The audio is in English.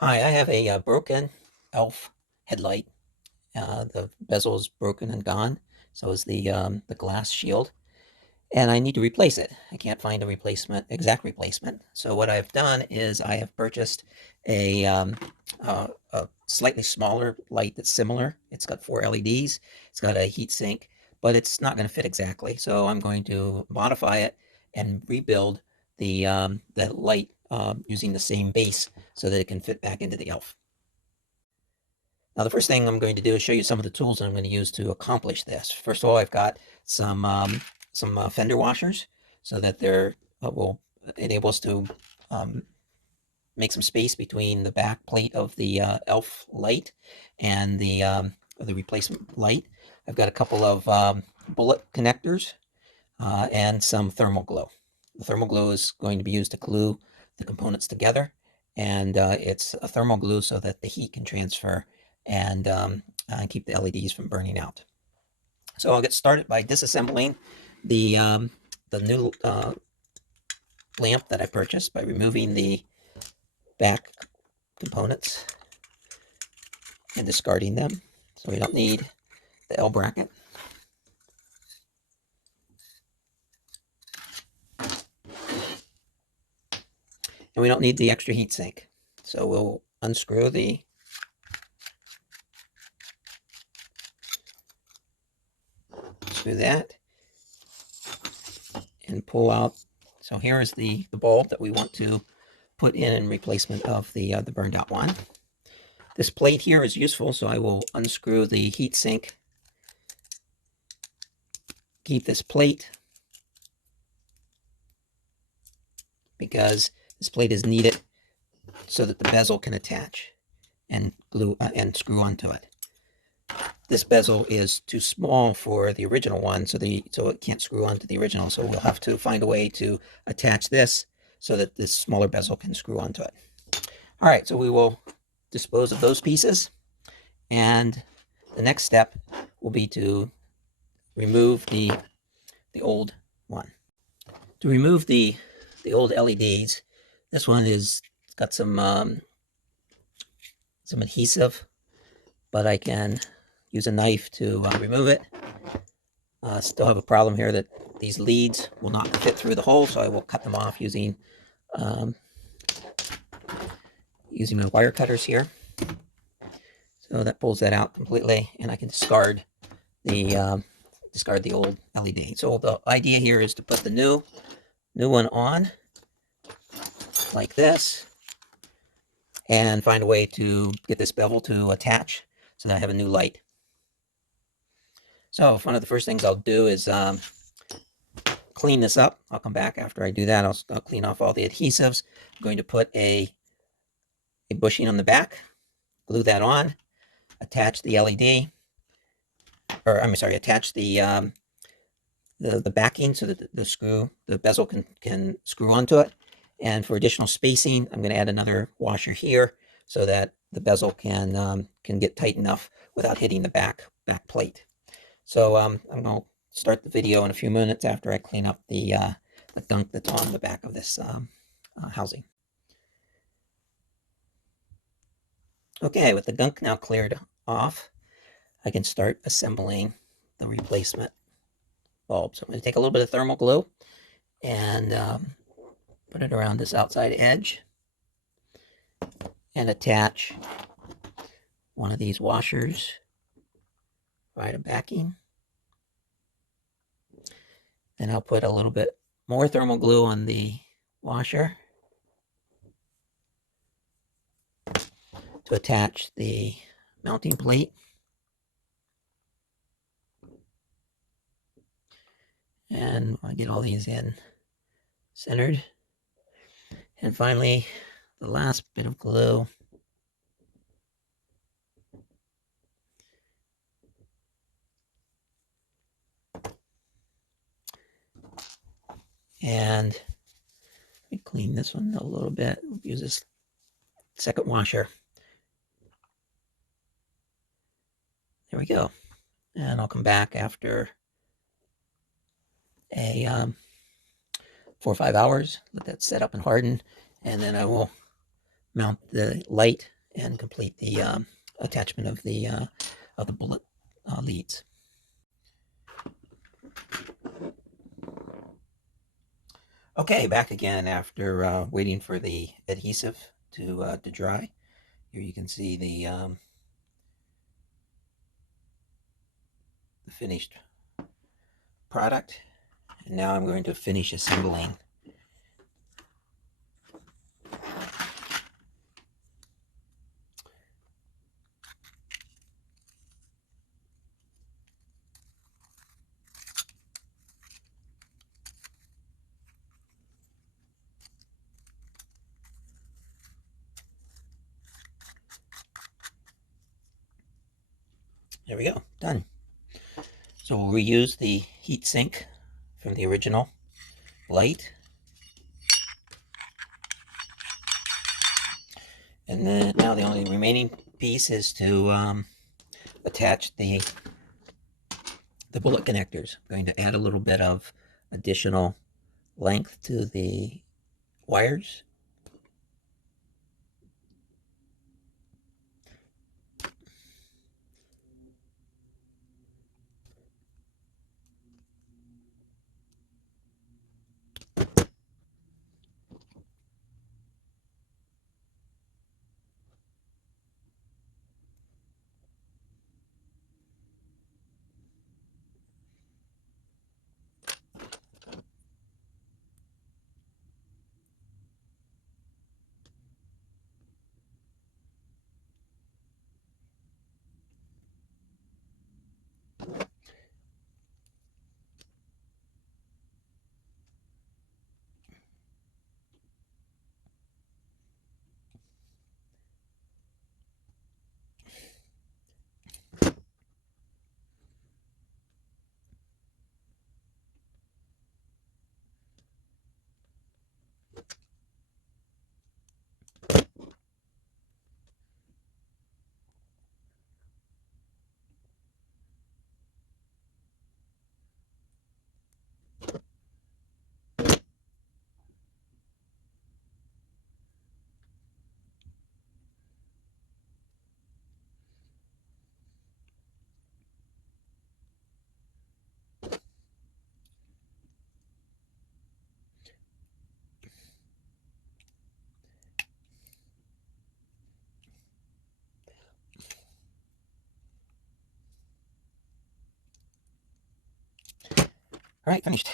Hi, I have a broken elf headlight. The bezel is broken and gone. So is the glass shield, and I need to replace it. I can't find a exact replacement. So what I've done is I have purchased a slightly smaller light that's similar. It's got 4 LEDs. It's got a heat sink, but it's not going to fit exactly. So I'm going to modify it and rebuild the light using the same base so that it can fit back into the elf. Now, the first thing I'm going to do is show you some of the tools that I'm going to use to accomplish this. First of all, I've got some fender washers so that they're will enable us to um, make some space between the back plate of the elf light and the replacement light. I've got a couple of bullet connectors and some thermal glue. The thermal glue is going to be used to glue the components together, and it's a thermal glue so that the heat can transfer and keep the LEDs from burning out. So I'll get started by disassembling the new lamp that I purchased by removing the back components and discarding them. So we don't need the L bracket. And we don't need the extra heat sink. So we'll unscrew that and pull out. So here is the bulb that we want to put in replacement of the burned out one. This plate here is useful, so I will unscrew the heat sink, keep this plate because this plate is needed so that the bezel can attach and glue and screw onto it. This bezel is too small for the original one, so it can't screw onto the original. So we'll have to find a way to attach this so that this smaller bezel can screw onto it. All right, so we will dispose of those pieces, and the next step will be to remove the old one. To remove the old LEDs, this one is got some adhesive, but I can use a knife to remove it. Still have a problem here that these leads will not fit through the hole, so I will cut them off using my wire cutters here. So that pulls that out completely, and I can discard the old LED. So the idea here is to put the new one on like this, and find a way to get this bevel to attach so that I have a new light. So one of the first things I'll do is clean this up. I'll come back after I do that. I'll clean off all the adhesives. I'm going to put a bushing on the back, glue that on, attach the LED, or I'm sorry, attach the backing so that the bezel can screw onto it. And for additional spacing, I'm going to add another washer here so that the bezel can get tight enough without hitting the back plate. So I'm going to start the video in a few minutes after I clean up the gunk that's on the back of this housing. Okay, with the gunk now cleared off, I can start assembling the replacement bulb. So I'm going to take a little bit of thermal glue and put it around this outside edge and attach one of these washers, provide a backing. Then I'll put a little bit more thermal glue on the washer to attach the mounting plate. And I get all these in centered. And finally, the last bit of glue. And let me clean this one a little bit. We'll use this second washer. There we go. And I'll come back after a 4 or 5 hours, let that set up and harden, and then I will mount the light and complete the attachment of the bullet leads. Okay, back again after waiting for the adhesive to dry. Here you can see the finished product. And now I'm going to finish assembling. There we go, done. So we'll reuse the heat sink from the original light. And then now the only remaining piece is to attach the bullet connectors. I'm going to add a little bit of additional length to the wires. All right, finished.